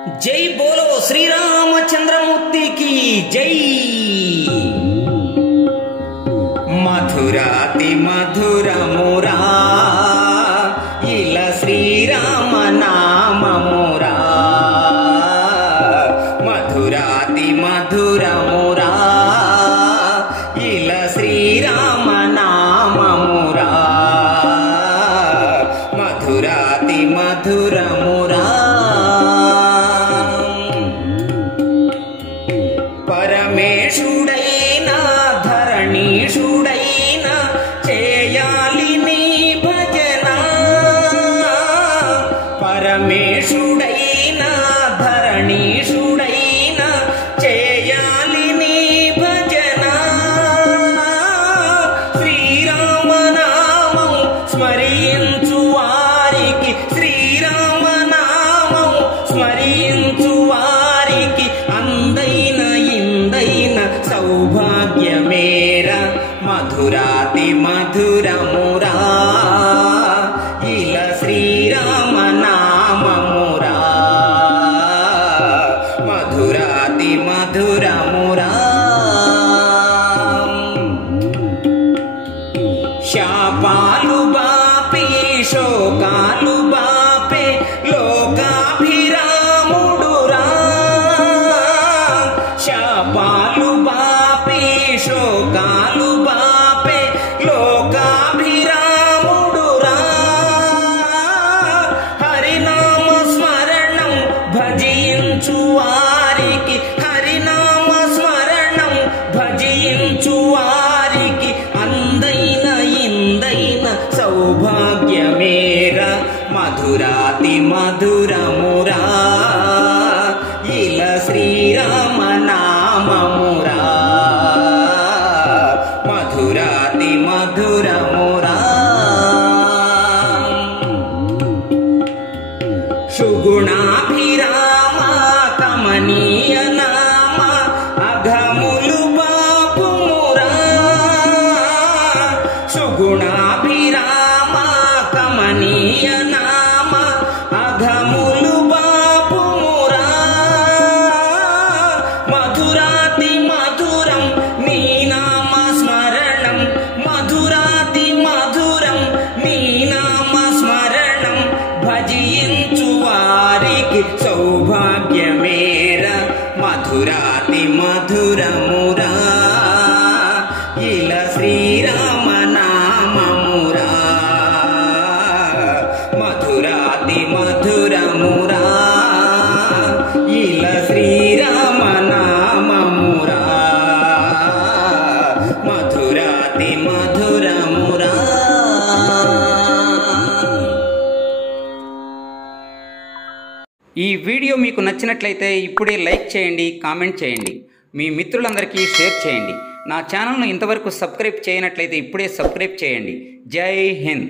जय बोलो श्री रामचंद्रमूर्ति की जय। मधुराति मधुरमुरा इला श्रीराम नाम मुरा। मधुराति मधुरमुरा इला श्रीराम नाम मुरा। मधुराति मधुरमुरा परमेशुडैना धरणीशुडैना चेयाली नी भजना। परमेशुडैना धरणीशुडैना चेयाली नी भजना। श्रीराम नामं स्मरिंचु वारिकी श्रीराम नामं स्मरिंचु वारिकी अंदैन सौभाग्य मेरा। मधुराति मधुरमुरा इला श्रीराम नाम मुरा। मधुराति मधुरमुरा शापालु बापे शोकालु बापे लोकाभिरामुडुरा। शापालु बापे शोकालु बापे लोकाभिरामुडुरा। हरिनाम स्मरणं भजिंचु वारिकी हरिनाम स्मरणं भजिंचु वारिकी अंदैन इंदैन सौभाग्य मेरा। मधुराति मधुरमुरा इला श्रीराम नाम मुरा। मधुराति मधुरमुरा सुगुणाभिराम कमनीय नाम अघमुलु बापु मुरा। सुगुणाभिराम कमनीय नाम अघमुलु बापु मुरा। मधुराति मधुरं नी नाम स्मरणं। मधुराति मधुरं नी नाम स्मरणं भजिंचु वारिकी सौभाग्य मेरा। मधुराति मधुरमुरा इला श्रीराम नाम मुरा। मधुराति मधुरमुरा इला श्रीराम नाम मुरा। मधुराति मधुरमुरा। ఈ వీడియో మీకు నచ్చినట్లయితే ఇప్పుడే లైక్ చేయండి, కామెంట్ చేయండి, మీ మిత్రులందరికీ షేర్ చేయండి. నా ఛానల్ను ఇంతవరకు సబ్స్క్రైబ్ చేయనట్లయితే ఇప్పుడే సబ్స్క్రైబ్ చేయండి. జై హింద్.